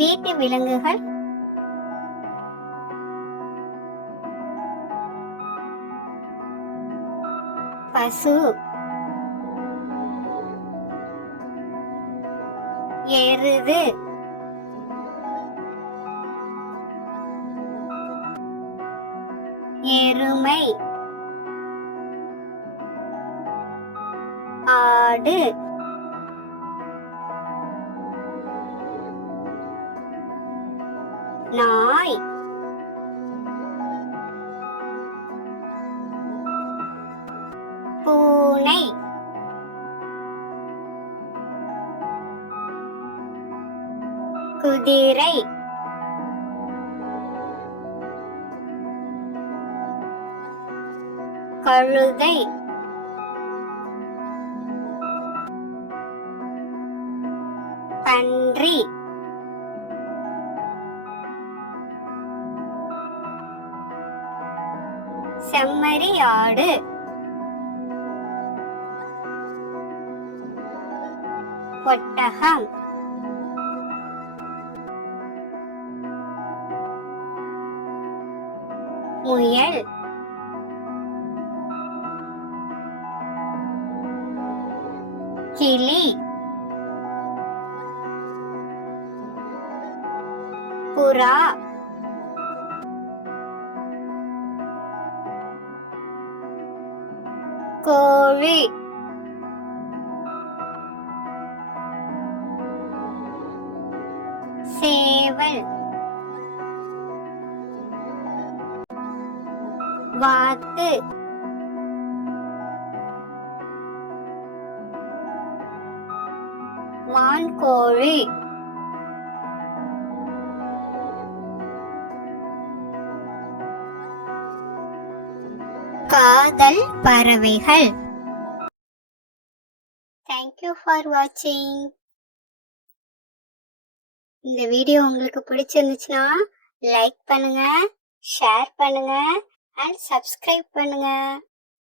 வீட்டு விலங்குகள் பசு, எருது, எருமை, ஆடு, நாய், பூனை, குதிரை, கழுதை, பன்றி, செம்மறி ஆடு, ஒட்டகம், முயல், கிளி, புறா, கோழி, சேவல், வாத்து, வான்கோழி, காதல் பறவைகள். Thank you for watching. இந்த வீடியோ உங்களுக்கு பிடிச்சிருந்துச்சுன்னா லைக் பண்ணுங்க, ஷேர் பண்ணுங்க and subscribe பண்ணுங்க.